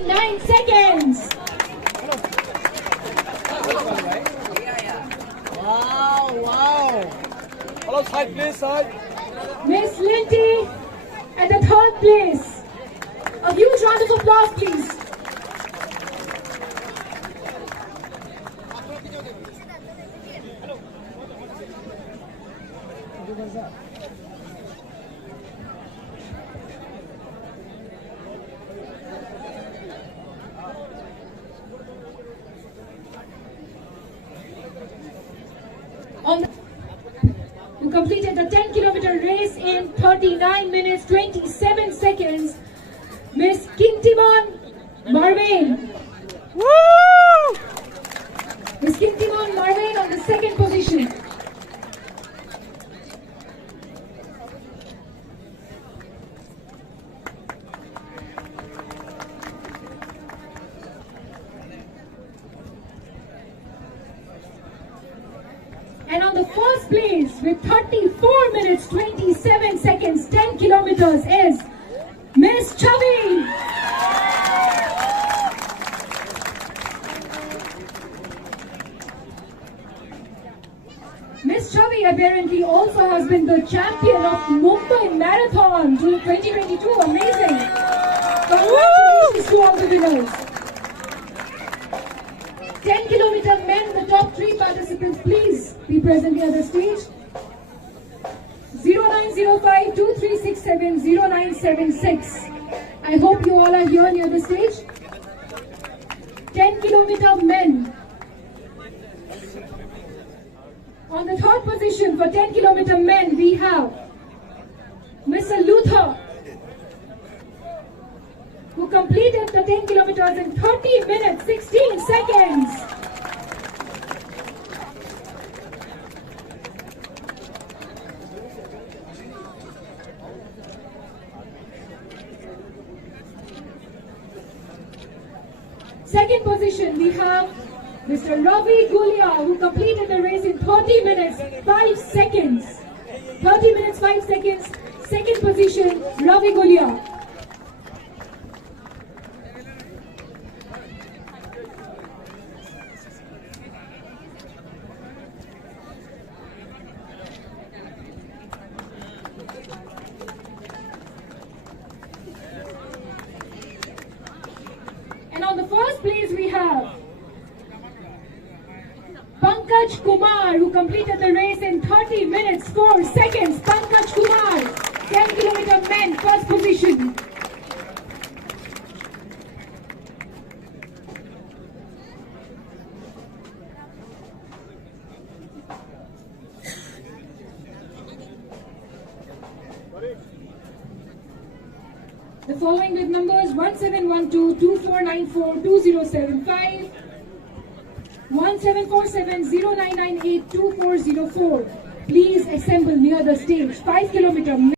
9 seconds. Wow. Hello, side please, side. Miss Linty at the 3rd place. A huge round of applause, please. Who completed the 10-kilometer race in 39 minutes 27 seconds, Miss Kyntimon, MARWEIN. Woo! Miss Kyntimon, MARWEIN on the 2nd position. And on the 1st place with 34 minutes 27 seconds 10 kilometers is Miss CHHAVI. Miss CHHAVI apparently also has been the champion of Mumbai Marathon 2022. Amazing. Congratulations to all the winners. 10-kilometer men, the top 3 participants, please be present here at the stage. 0905-2367-0976. I hope you all are here near the stage. 10-kilometer men. On the 3rd position for 10-kilometer men, we have Mr. Luther, who completed the 10 kilometers in 30 minutes 16 seconds. Second position, we have Mr. Ravi Gulia, who completed the race in 30 minutes 5 seconds. 30 minutes 5 seconds. Second position, Ravi Gulia. And on the 1st place we have PANKAJ Kumar, who completed the race in 30 minutes 4 seconds. PANKAJ Kumar, 10-kilometer men, 1st position. The following with numbers 1712-2494-2075, 1747-0998-2404. Please assemble near the stage. 5-kilometer